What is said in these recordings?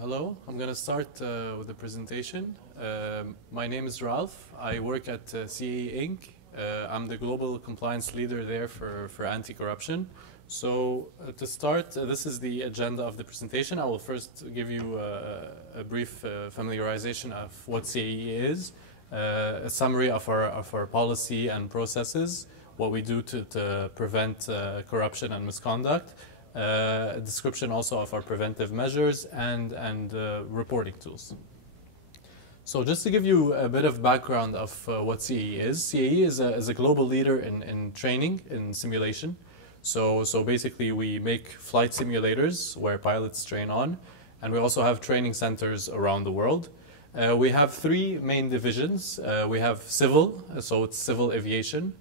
Hello, I'm going to start with the presentation. My name is Ralph. I work at CAE Inc. I'm the global compliance leader there for anti-corruption. So to start, this is the agenda of the presentation. I will first give you a brief familiarization of what CAE is, a summary of our policy and processes, what we do to prevent corruption and misconduct, a description also of our preventive measures and reporting tools. So just to give you a bit of background of what CAE is, CAE is a global leader in training, in simulation. So basically we make flight simulators where pilots train on, and we also have training centers around the world. We have three main divisions. We have civil, so it's civil aviation.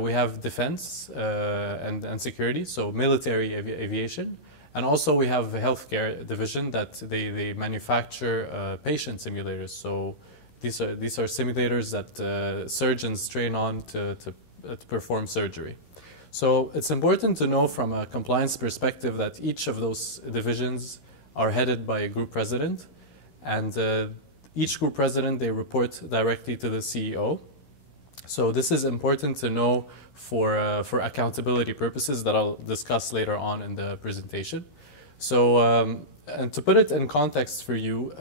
We have defense and security, so military aviation. And also we have a healthcare division that they manufacture patient simulators. So these are simulators that surgeons train on to perform surgery. So it's important to know from a compliance perspective that each of those divisions are headed by a group president. And each group president, they report directly to the CEO. So this is important to know for accountability purposes that I'll discuss later on in the presentation. So, and to put it in context for you,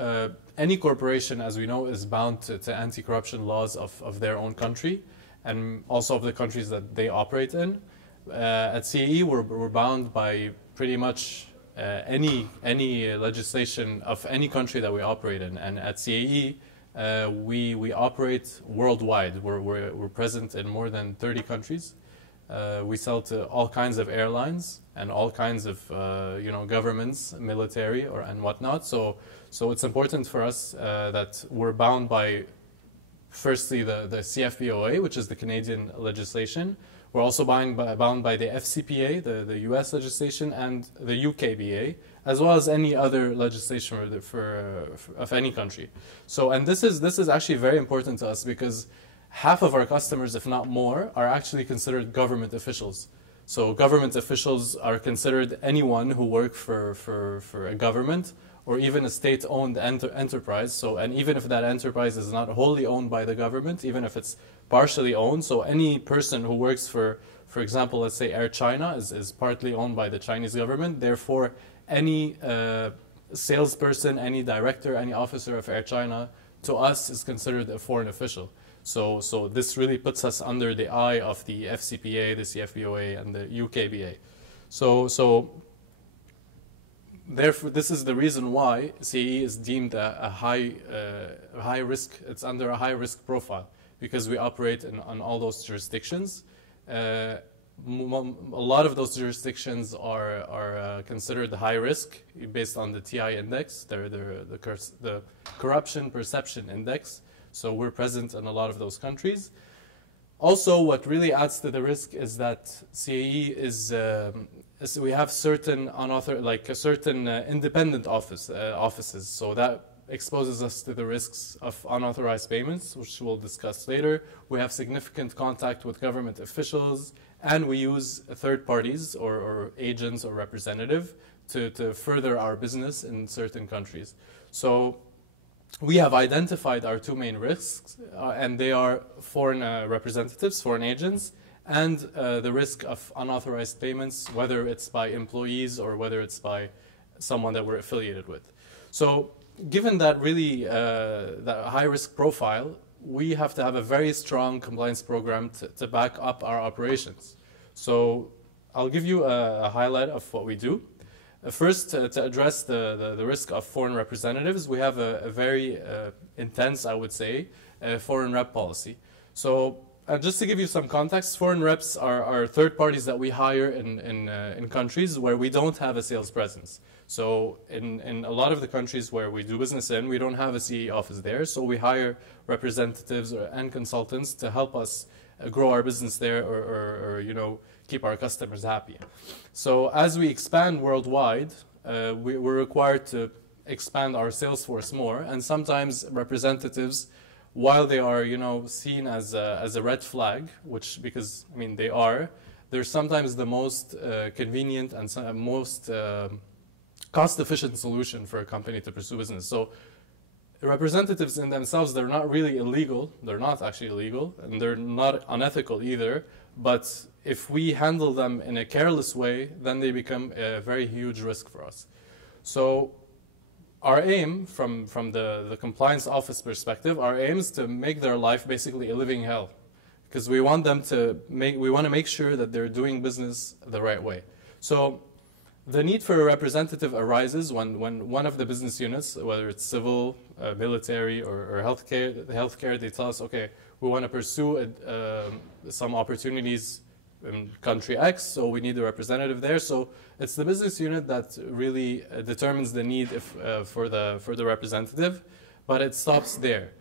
any corporation, as we know, is bound to anti-corruption laws of their own country and also of the countries that they operate in. At CAE, we're bound by pretty much any legislation of any country that we operate in. And at CAE, we operate worldwide. We're present in more than 30 countries. We sell to all kinds of airlines and all kinds of governments, military and whatnot. So it's important for us that we're bound by, firstly, the CFPOA, which is the Canadian legislation. We're also bound by the FCPA, the US legislation, and the UKBA, as well as any other legislation of any country. So, and this is actually very important to us because half of our customers, if not more, are actually considered government officials. So government officials are considered anyone who works for a government or even a state-owned enterprise. So, and even if that enterprise is not wholly owned by the government, even if it's partially owned, so any person who works for example, let's say Air China is partly owned by the Chinese government. Therefore, any salesperson, any director, any officer of Air China, to us is considered a foreign official. So this really puts us under the eye of the FCPA, the CFPOA, and the UKBA. So therefore, this is the reason why CAE is deemed a high risk. It's under a high risk profile because we operate on all those jurisdictions. A lot of those jurisdictions are considered high risk based on the TI index, the corruption perception index. So we're present in a lot of those countries. Also, what really adds to the risk is that CAE we have certain independent offices. So that exposes us to the risks of unauthorized payments, which we'll discuss later. We have significant contact with government officials, and we use third parties or agents or representative to further our business in certain countries. So we have identified our two main risks, and they are foreign representatives, foreign agents, and the risk of unauthorized payments, whether it's by employees or whether it's by someone that we're affiliated with. So given that really that high risk profile, we have to have a very strong compliance program to back up our operations. So I'll give you a highlight of what we do. First, to address the risk of foreign representatives, we have a very intense, I would say, foreign rep policy. So just to give you some context, foreign reps are third parties that we hire in countries where we don't have a sales presence. So in a lot of the countries where we do business in, we don't have a CAE office there. So we hire representatives and consultants to help us grow our business there or keep our customers happy. So as we expand worldwide, we're required to expand our sales force more. And sometimes representatives, while they are seen as a red flag, which because I mean they're sometimes the most convenient and most cost-efficient solution for a company to pursue business. So representatives in themselves, they're not really illegal. They're not actually illegal, and they're not unethical either. But if we handle them in a careless way, then they become a very huge risk for us. So our aim, from the compliance office perspective, our aim is to make their life basically a living hell, because we want them to we want to make sure that they're doing business the right way. So the need for a representative arises when one of the business units, whether it's civil, military, or healthcare, they tell us, okay, we want to pursue some opportunities in country X, so we need a representative there. So it's the business unit that really determines the need for the representative, but it stops there.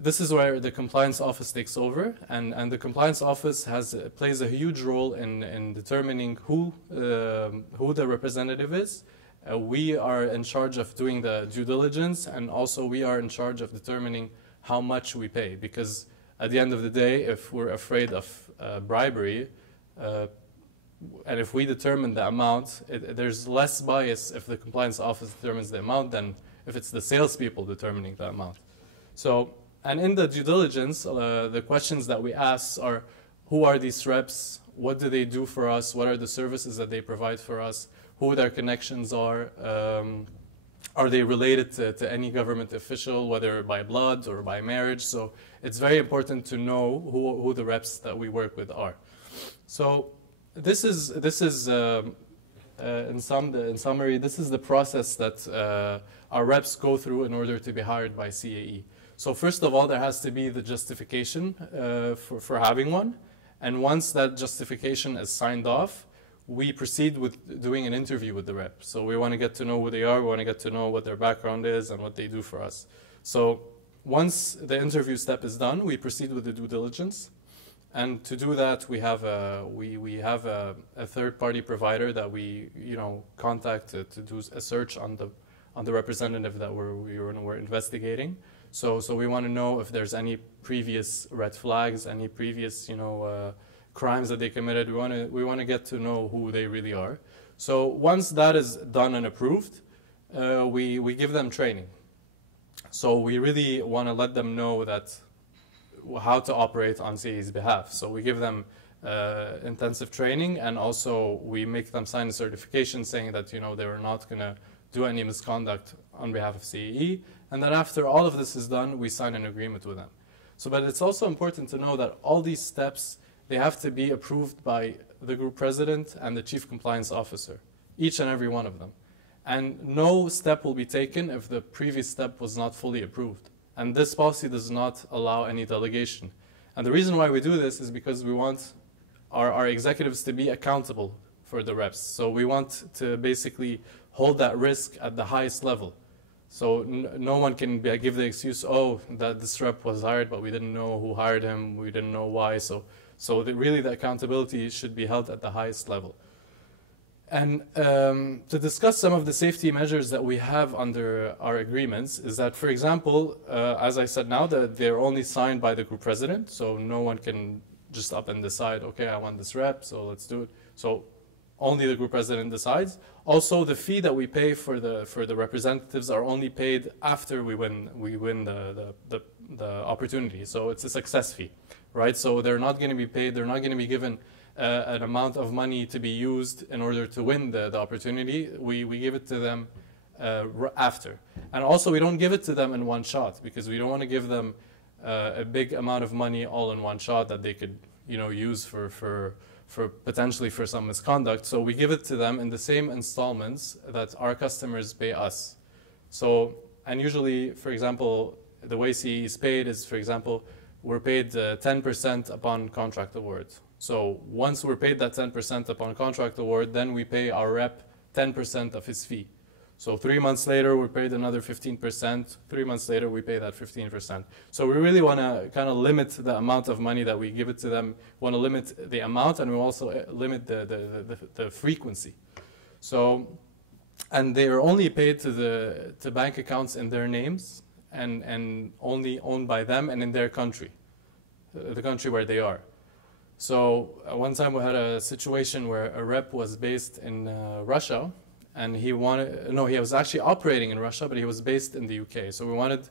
This is where the compliance office takes over, and the compliance office plays a huge role in determining who the representative is. We are in charge of doing the due diligence, and also we are in charge of determining how much we pay, because at the end of the day, if we're afraid of bribery, and if we determine the amount, there's less bias if the compliance office determines the amount than if it's the salespeople determining the amount. So, and in the due diligence, the questions that we ask are, who are these reps? What do they do for us? What are the services that they provide for us? Who their connections are? Are they related to any government official, whether by blood or by marriage? So it's very important to know who the reps that we work with are. So this is in summary, this is the process that our reps go through in order to be hired by CAE. So first of all, there has to be the justification for having one. And once that justification is signed off, we proceed with doing an interview with the rep. So we want to get to know who they are, we want to get to know what their background is and what they do for us. So once the interview step is done, we proceed with the due diligence. And to do that, we have a third-party provider that we contact to do a search on the representative that we're investigating. So we want to know if there's any previous red flags, any previous crimes that they committed. We want to get to know who they really are. So once that is done and approved, we give them training. So we really want to let them know that how to operate on CAE's behalf. So we give them intensive training, and also we make them sign a certification saying that they are not going to do any misconduct on behalf of CAE. And then after all of this is done, we sign an agreement with them. So, but it's also important to know that all these steps, they have to be approved by the group president and the chief compliance officer, each and every one of them. And no step will be taken if the previous step was not fully approved. And this policy does not allow any delegation. And the reason why we do this is because we want our executives to be accountable for the reps. So we want to basically hold that risk at the highest level. So no one can give the excuse, oh, that this rep was hired, but we didn't know who hired him, we didn't know why. So really the accountability should be held at the highest level. And to discuss some of the safety measures that we have under our agreements is that, for example, as I said now, that they're only signed by the group president, so no one can just up and decide, okay, I want this rep, so let's do it. So only the group president decides. Also, the fee that we pay for the representatives are only paid after we win the opportunity. So it's a success fee, right? So they're not going to be paid. They're not going to be given an amount of money to be used in order to win the opportunity. We give it to them after. And also, we don't give it to them in one shot, because we don't want to give them a big amount of money all in one shot that they could use for potentially for some misconduct. So we give it to them in the same installments that our customers pay us. So, and usually, for example, the way CAE is paid is, for example, we're paid 10% upon contract award. So once we're paid that 10% upon contract award, then we pay our rep 10% of his fee. So 3 months later, we're paid another 15%. 3 months later, we pay that 15%. So we really want to kind of limit the amount of money that we give it to them. We want to limit the amount, and we also limit the frequency. So, and they are only paid to bank accounts in their names and only owned by them and in their country, the country where they are. So one time we had a situation where a rep was based in Russia, and he wanted, no, he was actually operating in Russia, but he was based in the UK. So we wanted,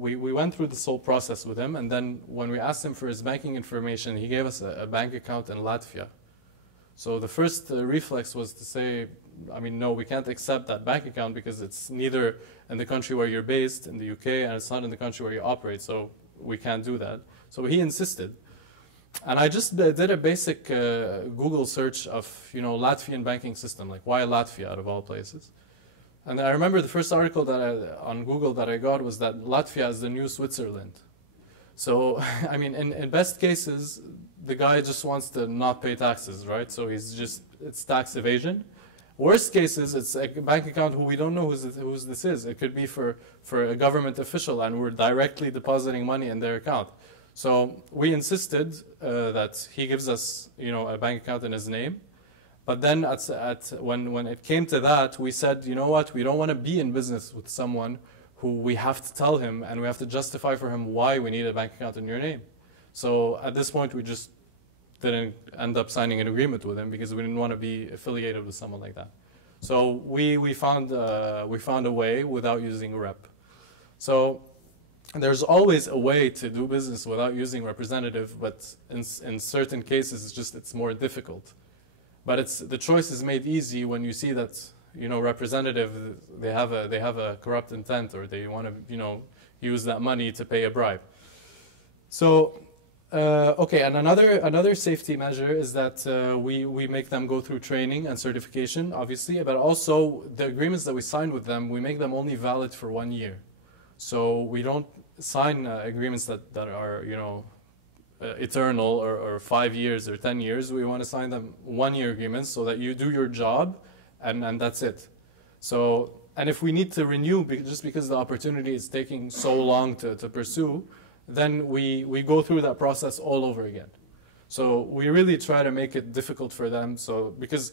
we went through this whole process with him, and then when we asked him for his banking information, he gave us a bank account in Latvia. So the first reflex was to say, I mean, no, we can't accept that bank account because it's neither in the country where you're based, in the UK, and it's not in the country where you operate, so we can't do that. So he insisted. And I just did a basic Google search of, you know, Latvian banking system, like why Latvia out of all places. And I remember the first article that on Google that I got was that Latvia is the new Switzerland. So, I mean, in best cases, the guy just wants to not pay taxes, right? So it's tax evasion. Worst cases, it's a bank account who we don't know whose this is. It could be for a government official, and we're directly depositing money in their account. So we insisted that he gives us, you know, a bank account in his name. But then when it came to that, we said, you know what, we don't want to be in business with someone who we have to tell him and we have to justify for him why we need a bank account in your name. So at this point, we just didn't end up signing an agreement with him because we didn't want to be affiliated with someone like that. So we found a way without using a rep. So there's always a way to do business without using representative, but in certain cases, it's more difficult. But the choice is made easy when you see that, you know, representative, they have a corrupt intent, or they want to, you know, use that money to pay a bribe. So, okay, and another safety measure is that we make them go through training and certification, obviously, but also the agreements that we sign with them, we make them only valid for 1 year. So we don't sign agreements that are, you know, eternal or 5 years or 10 years. We want to sign them 1 year agreements so that you do your job and that's it. So, and if we need to renew just because the opportunity is taking so long to pursue, then we go through that process all over again. So we really try to make it difficult for them. So because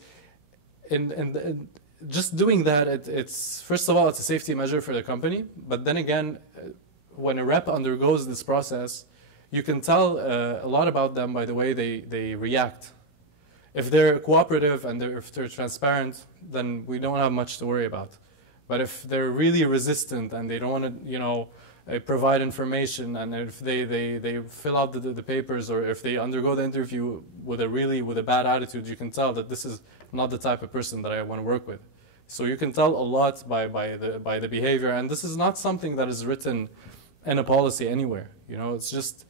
in just doing that, it's first of all, it's a safety measure for the company. But then again, when a rep undergoes this process, you can tell a lot about them by the way they react. If they're cooperative and if they're transparent, then we don't have much to worry about. But if they're really resistant and they don't want to, you know, provide information, and if they fill out the papers, or if they undergo the interview with a bad attitude, you can tell that this is not the type of person that I want to work with. So you can tell a lot by the behavior, and this is not something that is written in a policy anywhere. You know, it's just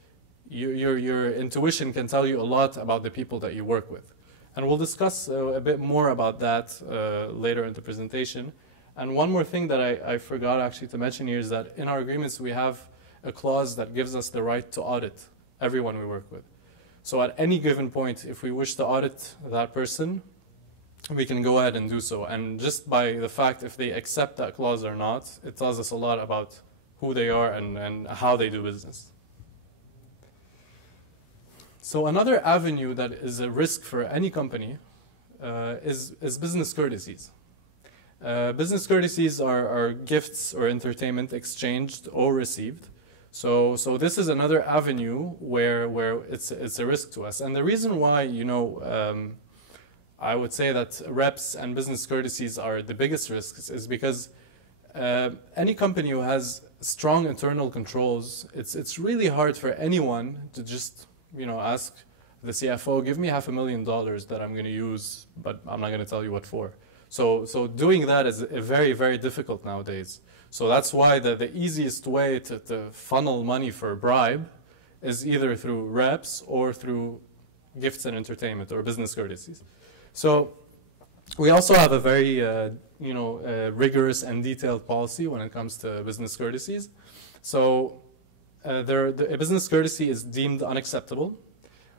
your intuition can tell you a lot about the people that you work with. And we'll discuss a bit more about that later in the presentation. And one more thing that I forgot actually to mention here is that in our agreements we have a clause that gives us the right to audit everyone we work with. So at any given point, if we wish to audit that person, we can go ahead and do so. And just by the fact if they accept that clause or not, it tells us a lot about who they are and how they do business. So another avenue that is a risk for any company is business courtesies. Business courtesies are gifts or entertainment exchanged or received. So this is another avenue where it's a risk to us. And the reason why, you know, I would say that reps and business courtesies are the biggest risks is because any company who has strong internal controls, it's really hard for anyone to just, you know, ask the CFO, give me $500,000 that I'm going to use, but I'm not going to tell you what for. So doing that is very, very difficult nowadays. So that's why the easiest way to funnel money for a bribe is either through reps or through gifts and entertainment or business courtesies. So we also have a very you know, rigorous and detailed policy when it comes to business courtesies. So a business courtesy is deemed unacceptable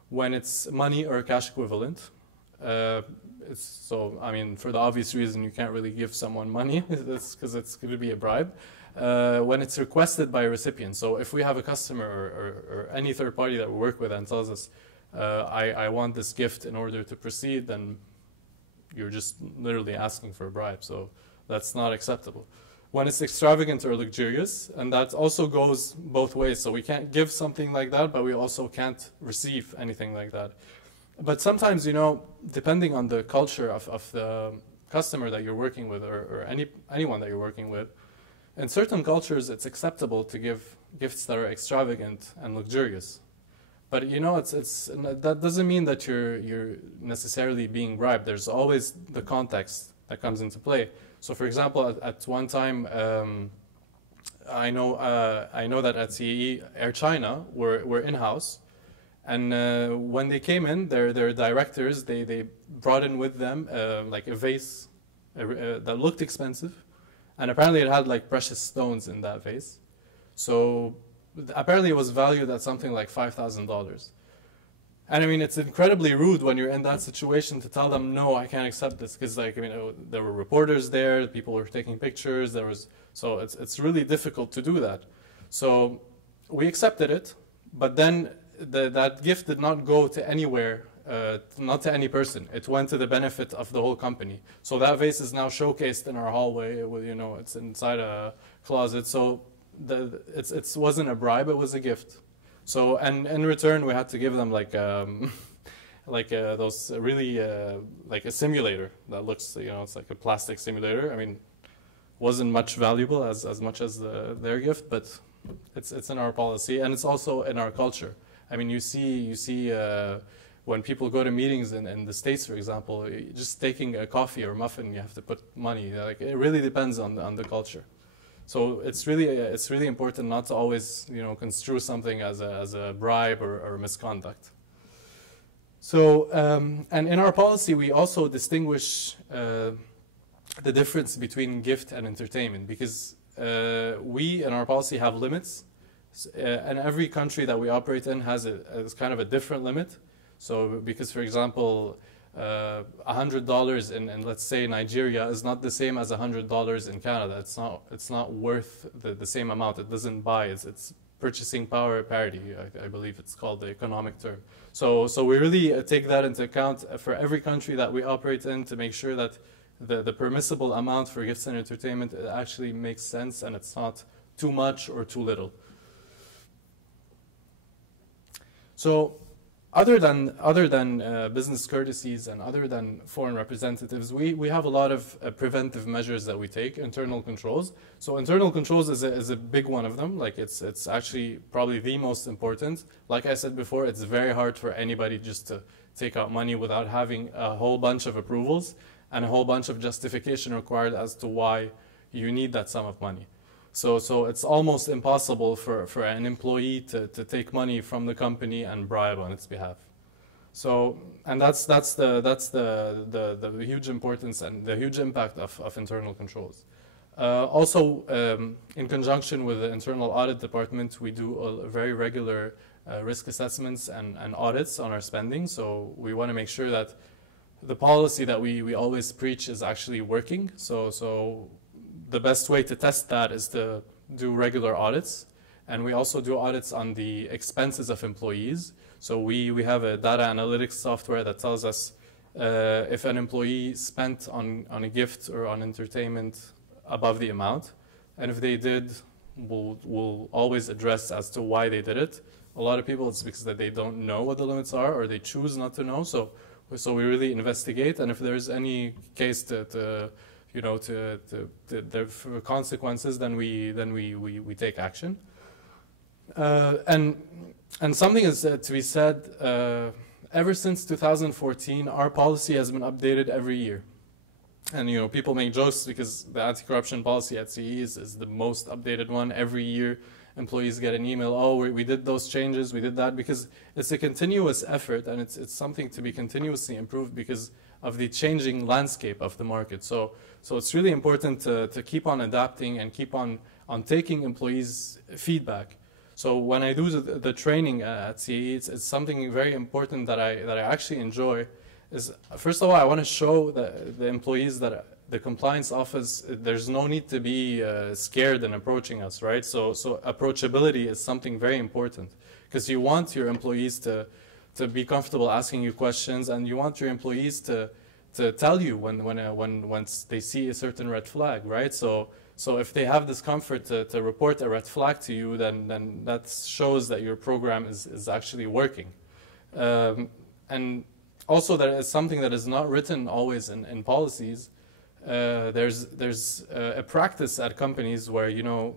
when it's money or cash equivalent. So, I mean, for the obvious reason, you can't really give someone money, that's because it's going to be a bribe. When it's requested by a recipient. So if we have a customer or any third party that we work with and tells us, I want this gift in order to proceed, then you're just literally asking for a bribe. So that's not acceptable. When it's extravagant or luxurious, and that also goes both ways. So we can't give something like that, but we also can't receive anything like that. But sometimes, you know, depending on the culture of the customer that you're working with, or anyone that you're working with, in certain cultures it's acceptable to give gifts that are extravagant and luxurious. But you know, that doesn't mean that you're necessarily being bribed. There's always the context that comes into play. So, for example, at one time, I know that at CAE, Air China were in-house, and when they came in, their directors they brought in with them like a vase that looked expensive, and apparently it had like precious stones in that vase. So apparently it was valued at something like $5,000. And I mean, it's incredibly rude when you're in that situation to tell them, no, I can't accept this, because like, I mean, there were reporters there, people were taking pictures, so it's really difficult to do that. So we accepted it, but then that gift did not go to anywhere, not to any person. It went to the benefit of the whole company. So that vase is now showcased in our hallway, you know, it's inside a closet. So it wasn't a bribe, it was a gift. So, and in return, we had to give them like those really like a simulator that looks, you know, it's like a plastic simulator. I mean, wasn't much valuable as much as their gift, but it's in our policy, and it's also in our culture. I mean, you see when people go to meetings in the States, for example, just taking a coffee or muffin, you have to put money. Like, it really depends on the culture. So it's really important not to always, you know, construe something as a bribe or misconduct. So and in our policy we also distinguish the difference between gift and entertainment, because we in our policy have limits, and every country that we operate in has kind of a different limit. So because, for example, $100 in let's say Nigeria is not the same as $100 in Canada. It's not worth the same amount. It doesn't buy. It's purchasing power parity. I believe it's called the economic term. So we really take that into account for every country that we operate in, to make sure that the permissible amount for gifts and entertainment actually makes sense, and it's not too much or too little. So other than business courtesies and other than foreign representatives, we have a lot of preventive measures that we take, internal controls. So internal controls is a big one of them. Like, it's actually probably the most important. Like I said before, it's very hard for anybody just to take out money without having a whole bunch of approvals and a whole bunch of justification required as to why you need that sum of money. So it's almost impossible for an employee to take money from the company and bribe on its behalf. So, and that's the huge importance and the huge impact of internal controls. Also, in conjunction with the internal audit department, we do very regular risk assessments and audits on our spending. So we want to make sure that the policy that we always preach is actually working. So the best way to test that is to do regular audits. And we also do audits on the expenses of employees. So we have a data analytics software that tells us if an employee spent on a gift or on entertainment above the amount. And if they did, we'll always address as to why they did it. A lot of people, it's because that they don't know what the limits are, or they choose not to know. So we really investigate. And if there's any case for consequences, then we take action. And something is to be said. Ever since 2014, our policy has been updated every year. And people make jokes because the anti-corruption policy at CAE is the most updated one. Every year, employees get an email. Oh, we did those changes. We did that, because it's a continuous effort, and it's something to be continuously improved because of the changing landscape of the market. So it's really important to keep on adapting and keep on taking employees' feedback. So when I do the training at CAE, it's something very important that I actually enjoy. Is first of all, I want to show the employees that the compliance office, there's no need to be scared in approaching us, right? So approachability is something very important, because you want your employees to be comfortable asking you questions, and you want your employees to tell you once they see a certain red flag, right? So if they have this comfort to report a red flag to you, then that shows that your program is actually working. And also, there is something that is not written always in policies, there's a practice at companies where, you know,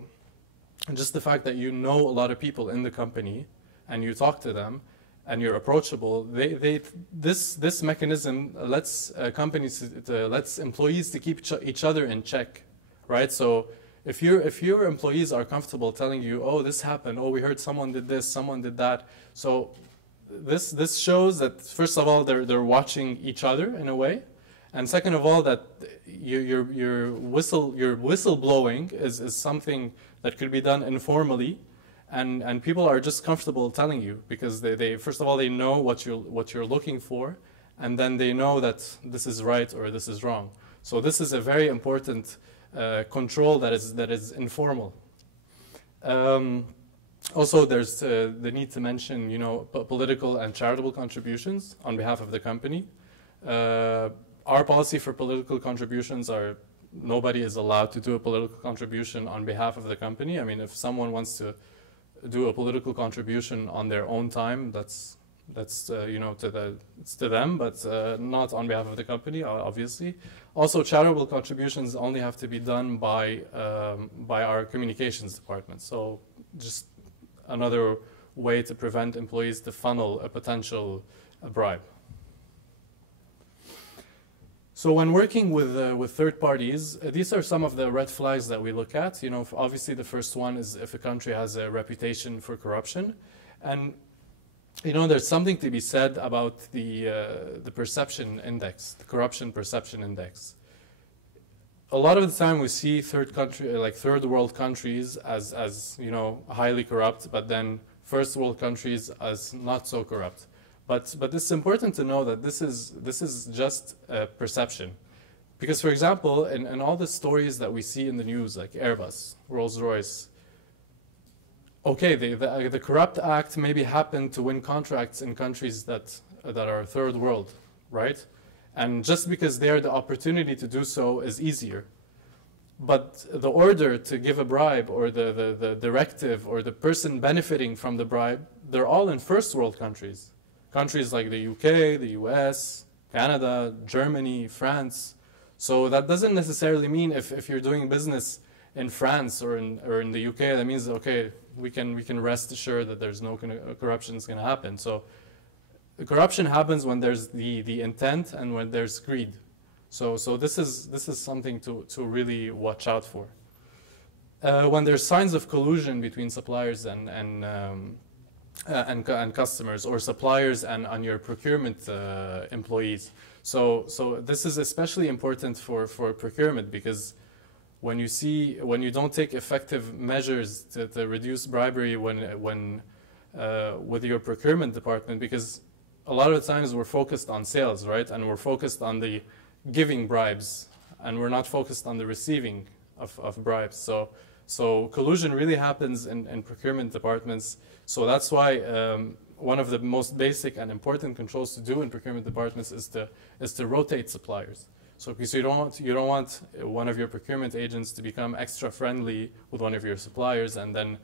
just the fact that you know a lot of people in the company and you talk to them and you're approachable, this mechanism lets lets employees to keep each other in check, right? So if your employees are comfortable telling you, oh, this happened, oh, we heard someone did this, someone did that, so this shows that, first of all, they're watching each other in a way, and second of all, that your whistleblowing is something that could be done informally, and people are just comfortable telling you because they first of all, they know what you're looking for, and then they know that this is right or this is wrong. So this is a very important control that is informal. Also, there's the need to mention, you know, political and charitable contributions on behalf of the company. Our policy for political contributions are nobody is allowed to do a political contribution on behalf of the company. I mean, if someone wants to do a political contribution on their own time, that's you know, it's to them, but not on behalf of the company, obviously. Also, charitable contributions only have to be done by our communications department. So just another way to prevent employees to funnel a potential bribe. So when working with third parties, these are some of the red flags that we look at. You know, obviously the first one is if a country has a reputation for corruption, and you know, there's something to be said about the perception index, the corruption perception index. A lot of the time we see third world countries as you know, highly corrupt, but then first world countries as not so corrupt. But it's important to know that this is just a perception. Because, for example, in all the stories that we see in the news, like Airbus, Rolls-Royce, okay, the corrupt act maybe happened to win contracts in countries that are third world, right? And just because there, the opportunity to do so is easier. But the order to give a bribe, or the directive, or the person benefiting from the bribe, they're all in first world countries. Countries like the UK, the US, Canada, Germany, France. So that doesn't necessarily mean if you're doing business in France or in the UK, that means, okay, we can rest assured that there's no corruption is going to happen. So the corruption happens when there's the intent and when there's greed. So this is something to really watch out for. When there's signs of collusion between suppliers and customers, or suppliers and your procurement employees. So this is especially important for procurement, because when you don't take effective measures to reduce bribery with your procurement department, because a lot of the times we're focused on sales, right? And we're focused on the giving bribes, and we're not focused on the receiving of bribes. So collusion really happens in procurement departments. So that's why one of the most basic and important controls to do in procurement departments is to rotate suppliers. So because you don't want one of your procurement agents to become extra friendly with one of your suppliers, and then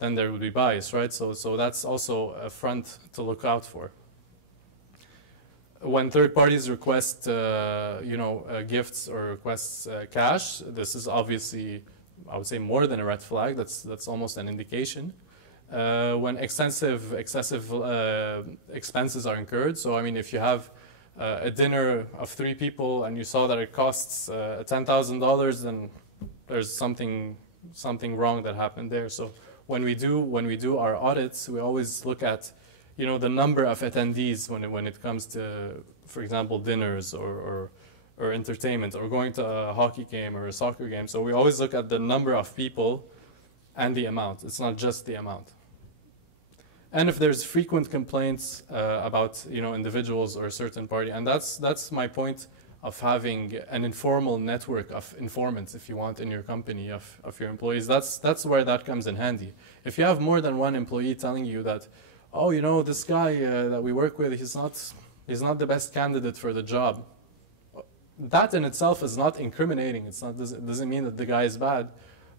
there would be bias, right? So that's also a front to look out for. When third parties request gifts or requests cash, this is obviously, I would say, more than a red flag. That's almost an indication. When excessive expenses are incurred, so I mean, if you have a dinner of 3 people and you saw that it costs $10,000, then there's something wrong that happened there. So when we do our audits, we always look at, you know, the number of attendees when it comes to, for example, dinners or entertainment, or going to a hockey game or a soccer game. So we always look at the number of people and the amount. It's not just the amount. And if there's frequent complaints about, you know, individuals or a certain party, and that's my point of having an informal network of informants, if you want, in your company of your employees. That's where that comes in handy. If you have more than one employee telling you that, oh, you know, this guy that we work with, he's not the best candidate for the job, that in itself is not incriminating. It doesn't mean that the guy is bad,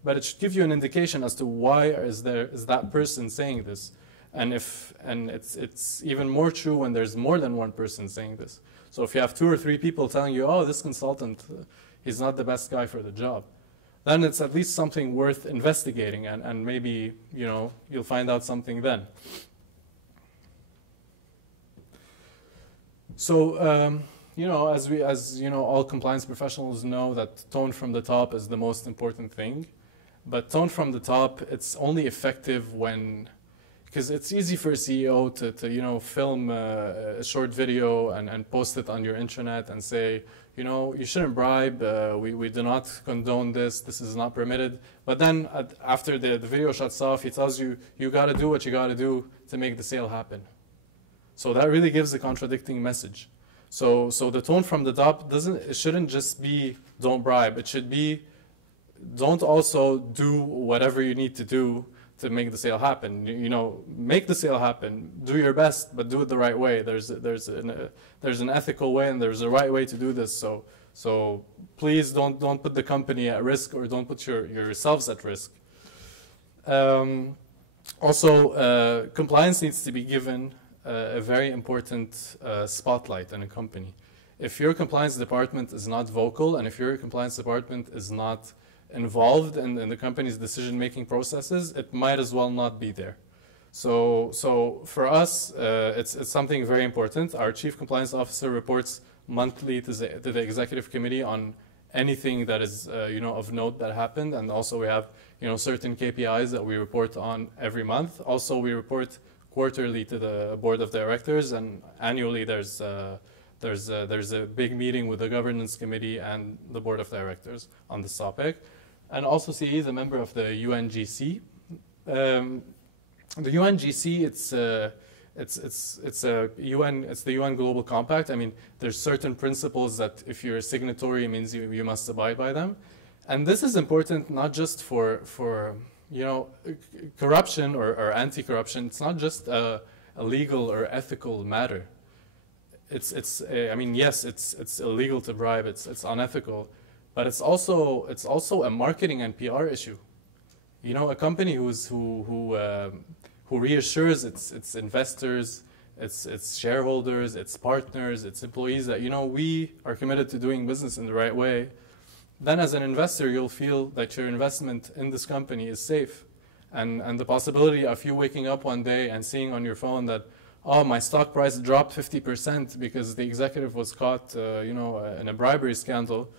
but it should give you an indication as to why is that person saying this. And it's even more true when there's more than one person saying this. So if you have 2 or 3 people telling you, oh, this consultant, he's not the best guy for the job, then it's at least something worth investigating, and maybe, you know, you'll find out something then. So, you know, as you know, all compliance professionals know that tone from the top is the most important thing. But tone from the top, it's only effective when, because it's easy for a CEO to you know, film a short video and post it on your intranet and say, you know, you shouldn't bribe, we do not condone this is not permitted. But then after the video shuts off, he tells you, you got to do what you got to do to make the sale happen. So that really gives a contradicting message. So the tone from the top it shouldn't just be don't bribe. It should be don't also do whatever you need to do to make the sale happen. You know, make the sale happen. Do your best, but do it the right way. There's an ethical way and there's a right way to do this. So please don't put the company at risk, or don't put yourselves at risk. Also, compliance needs to be given a very important spotlight in a company. If your compliance department is not vocal, and if your compliance department is not involved in the company's decision-making processes, it might as well not be there. So for us, it's something very important. Our Chief Compliance Officer reports monthly to the Executive Committee on anything that is you know, of note that happened, and also we have, you know, certain KPIs that we report on every month. Also, we report quarterly to the Board of Directors, and annually there's a big meeting with the Governance Committee and the Board of Directors on this topic. And also, CAE is a member of the UNGC. The UNGC, it's the UN Global Compact. I mean, there's certain principles that if you're a signatory, it means you must abide by them. And this is important not just for you know, corruption or anti-corruption. It's not just a legal or ethical matter. I mean, yes, it's illegal to bribe. It's unethical. But it's also a marketing and PR issue. You know, a company who reassures its investors, its shareholders, its partners, its employees that, you know, we are committed to doing business in the right way, then as an investor, you'll feel that your investment in this company is safe. And the possibility of you waking up one day and seeing on your phone that, oh, my stock price dropped 50% because the executive was caught, you know, in a bribery scandal,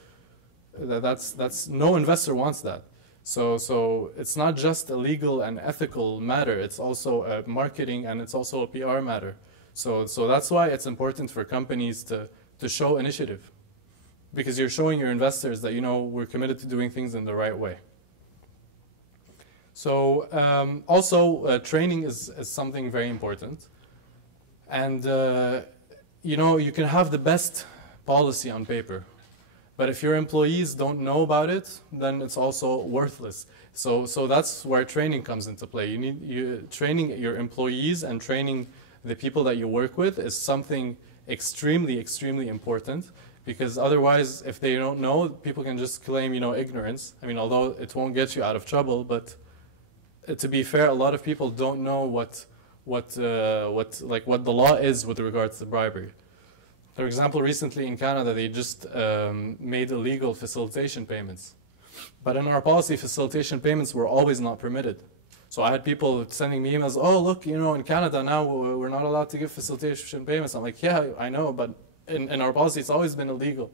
that's no investor wants that. So it's not just a legal and ethical matter. It's also a marketing and it's also a PR matter. So that's why it's important for companies to show initiative, because you're showing your investors that, you know, we're committed to doing things in the right way. So also training is something very important. And you know, you can have the best policy on paper, but if your employees don't know about it, then it's also worthless. So that's where training comes into play. Training your employees and training the people that you work with is something extremely, extremely important, because otherwise, if they don't know, people can just claim, you know, ignorance. I mean, although it won't get you out of trouble, but to be fair, a lot of people don't know what the law is with regards to bribery. For example, recently in Canada, they just made illegal facilitation payments. But in our policy, facilitation payments were always not permitted. So I had people sending me emails, oh, look, you know, in Canada now we're not allowed to give facilitation payments. I'm like, yeah, I know, but in our policy, it's always been illegal.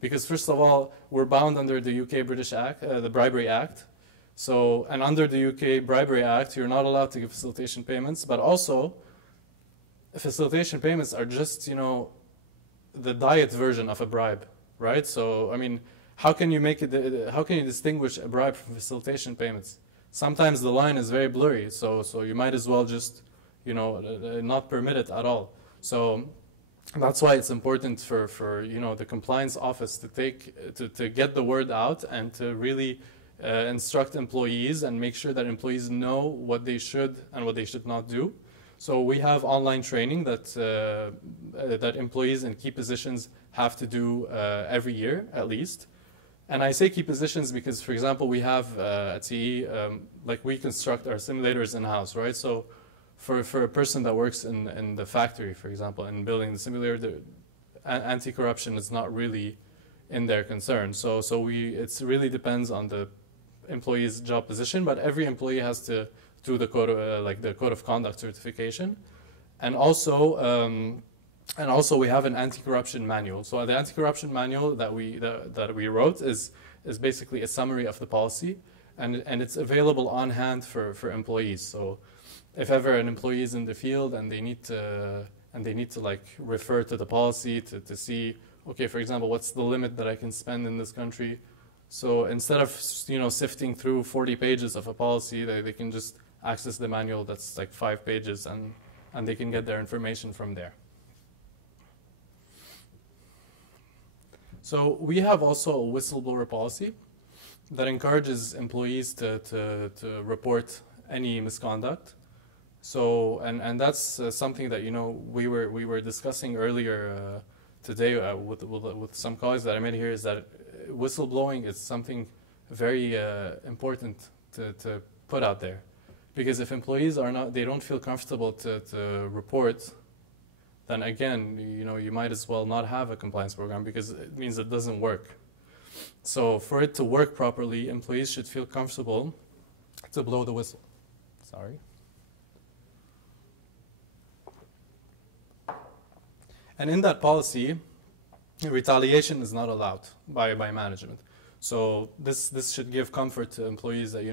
Because first of all, we're bound under the UK British Act, the Bribery Act. So, and under the UK Bribery Act, you're not allowed to give facilitation payments, but also facilitation payments are just, you know, the diet version of a bribe, right? So, I mean, how can you make it, how can you distinguish a bribe from facilitation payments? Sometimes the line is very blurry, so you might as well just, you know, not permit it at all. So that's why it's important for you know, the compliance office to get the word out and to really instruct employees and make sure that employees know what they should and what they should not do. So we have online training that employees in key positions have to do every year at least. And I say key positions because, for example, we have at CAE, like we construct our simulators in-house, right? So for a person that works in the factory, for example, and building the simulator, anti-corruption is not really, in their concern. So it really depends on the employee's job position, but every employee has to do the code like the code of conduct certification, and also we have an anti-corruption manual. So the anti-corruption manual that we wrote is basically a summary of the policy, and it's available on hand for employees. So if ever an employee is in the field and they need to like refer to the policy to see, okay, for example, what's the limit that I can spend in this country? So instead of sifting through 40 pages of a policy, they can just access the manual that's like 5 pages, and they can get their information from there. So we have also a whistleblower policy that encourages employees to report any misconduct. So and that's something that we were discussing earlier today with some colleagues that I met here, is that whistleblowing is something very important to put out there, because if employees they don't feel comfortable to report, then again you might as well not have a compliance program, because it means it doesn't work. So for it to work properly, employees should feel comfortable to blow the whistle. Sorry. And in that policy, retaliation is not allowed by management. So this should give comfort to employees that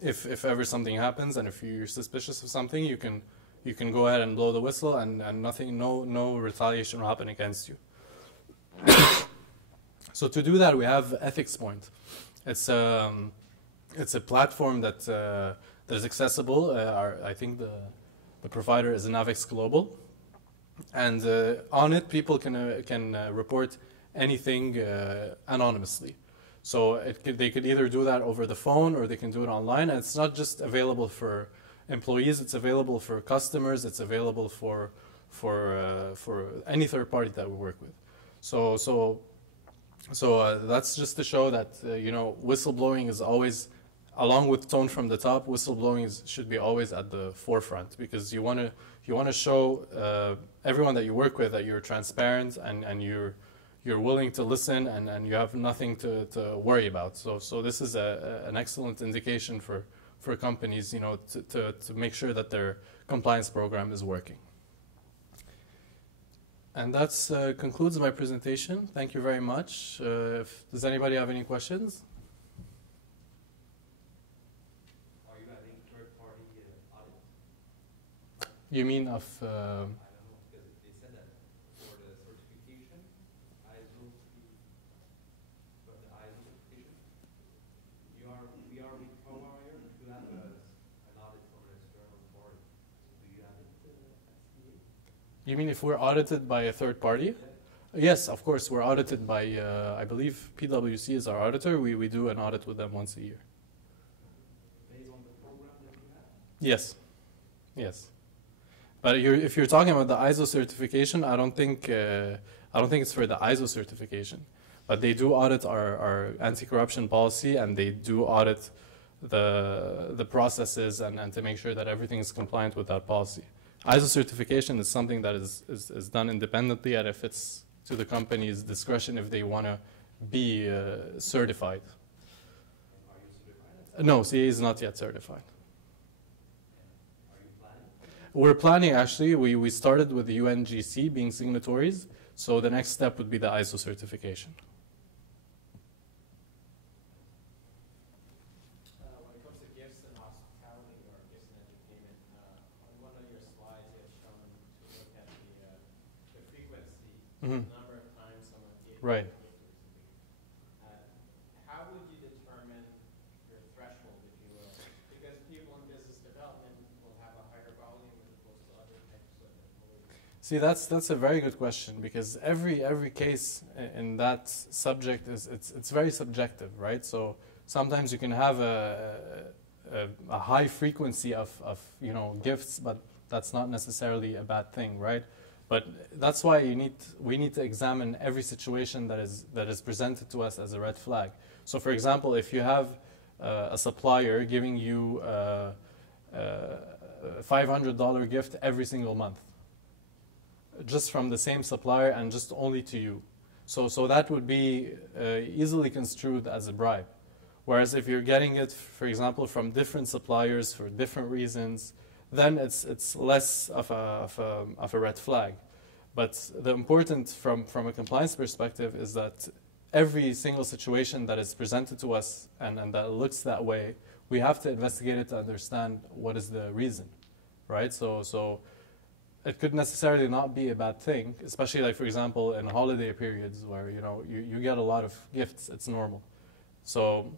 if ever something happens and if you're suspicious of something, you can go ahead and blow the whistle, and no retaliation will happen against you. So to do that, we have Ethics Point. It's a platform that is accessible. I think the provider is Navex Global. And on it, people can report anything anonymously. So they could either do that over the phone or they can do it online. And it's not just available for employees; it's available for customers. It's available for any third party that we work with. So that's just to show that whistleblowing is always, along with tone from the top, whistleblowing should be always at the forefront, because you want to show everyone that you work with that you're transparent and you're willing to listen and you have nothing to worry about. So this is an excellent indication for companies, to make sure that their compliance program is working. And that concludes my presentation. Thank you very much. Does anybody have any questions? Are you adding third-party audit? You mean of? I don't know, because they said that for the certification, ISO, but the ISO certification, we are required to have an audit from an external party. So do you have it at CAE? You mean if we're audited by a third party? Yes, of course. We're audited by, I believe PwC is our auditor. We do an audit with them once a year. Based on the program that you have? Yes. Yes. But if you're talking about the ISO certification, I don't think it's for the ISO certification. But they do audit our anti-corruption policy, and they do audit the processes and to make sure that everything is compliant with that policy. ISO certification is something that is done independently, and if it's to the company's discretion if they want to be certified. Are you certified? No, CAE is not yet certified. Are you planning? We're planning, actually. We started with the UNGC being signatories, so the next step would be the ISO certification. When it comes to gifts and hospitality or gifts and entertainment, on one of your slides you had shown to look at the frequency, Mm-hmm. the number of times someone gave Right. a gift recently. How would you determine your threshold, if you will? Because people in business development will have a higher volume as opposed to other types of employees. See, that's a very good question, because every case in that subject it's very subjective, right? So sometimes you can have a high frequency of gifts, but that's not necessarily a bad thing, right? But that's why we need to examine every situation that is presented to us as a red flag. So, for example, if you have a supplier giving you a $500 gift every single month, just from the same supplier and just only to you, So that would be easily construed as a bribe. Whereas if you're getting it, for example, from different suppliers for different reasons, then it's less of a red flag. But the important from a compliance perspective is that every single situation that is presented to us and that looks that way, we have to investigate it to understand what is the reason, right? So it could necessarily not be a bad thing, especially like, for example, in holiday periods where, you know, you get a lot of gifts, it's normal. So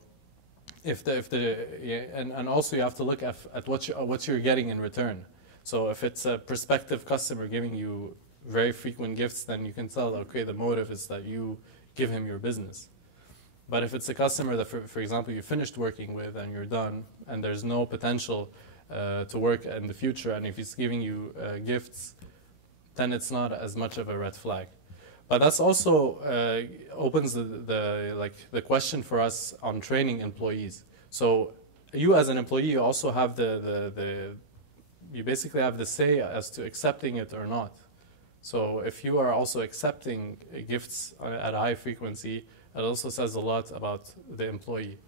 and also you have to look at what you're getting in return. So if it's a prospective customer giving you very frequent gifts, then you can tell, okay, the motive is that you give him your business. But if it's a customer that, for example, you finished working with and you're done, and there's no potential to work in the future, and if he's giving you gifts, then it's not as much of a red flag. But that's also opens the question for us on training employees. So you as an employee, you also have you basically have the say as to accepting it or not. So if you are also accepting gifts at a high frequency, it also says a lot about the employee.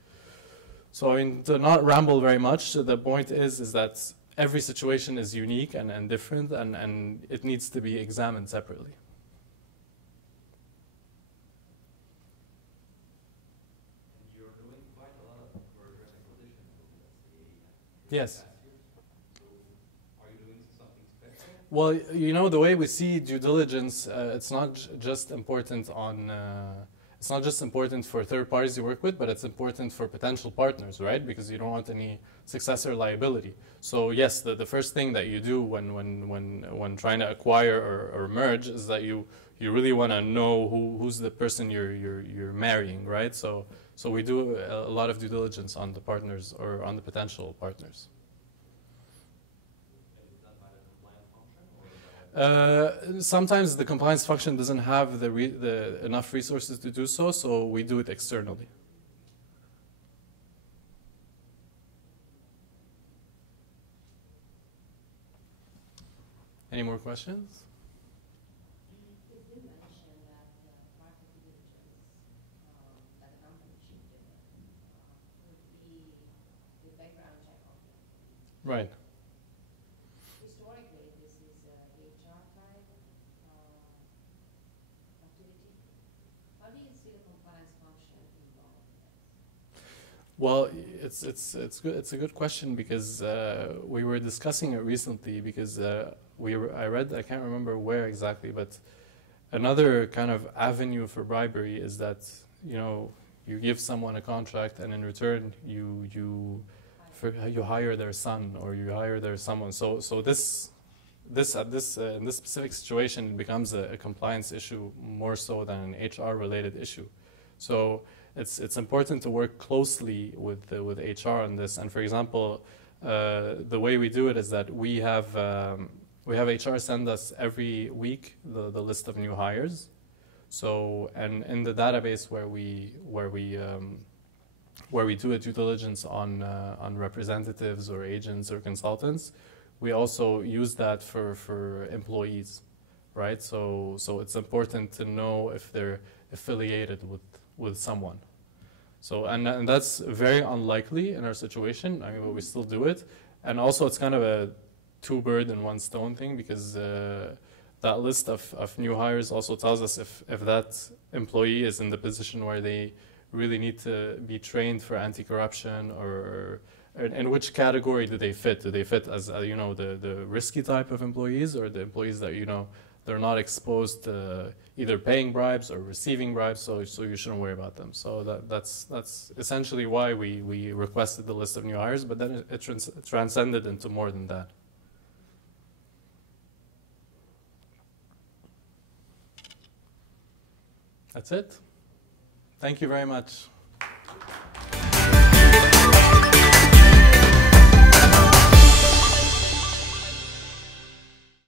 So I mean, to not ramble very much, the point is that every situation is unique and different, and it needs to be examined separately. And you're doing quite a lot of merger and acquisition with the CAE. Yes. So are you doing something special? Well, you know, the way we see due diligence, it's not just important on. It's not just important for third parties you work with, but it's important for potential partners, right? Because you don't want any successor liability. So yes, the first thing that you do when trying to acquire or merge is that you really want to know who's the person you're marrying, right? So we do a lot of due diligence on the partners or on the potential partners. Sometimes the compliance function doesn't have enough resources to do so, so we do it externally. Any more questions? You did mention that part of the diligence that the company should do would be the background check of the employee. Right. Historically, this is a HR type activity. How do you see the compliance function involved in that? Well, it's good. It's a good question because we were discussing it recently because I read, I can't remember where exactly, but another kind of avenue for bribery is that, you know, you give someone a contract and in return you hire their son or you hire their someone. So in this specific situation, it becomes a compliance issue more so than an HR related issue. So it's important to work closely with HR on this. And for example, the way we do it is that we have HR send us every week the list of new hires. So, and in the database where we do a due diligence on representatives or agents or consultants, we also use that for employees, right? So it's important to know if they're affiliated with someone. So and that's very unlikely in our situation. I mean, but we still do it, and also it's kind of a two bird in one stone thing because that list of new hires also tells us if that employee is in the position where they really need to be trained for anti-corruption or in which category do they fit? Do they fit as you know the risky type of employees or the employees that you know they're not exposed to either paying bribes or receiving bribes, so you shouldn't worry about them. So that's essentially why we requested the list of new hires, but then it transcended into more than that. That's it. Thank you very much.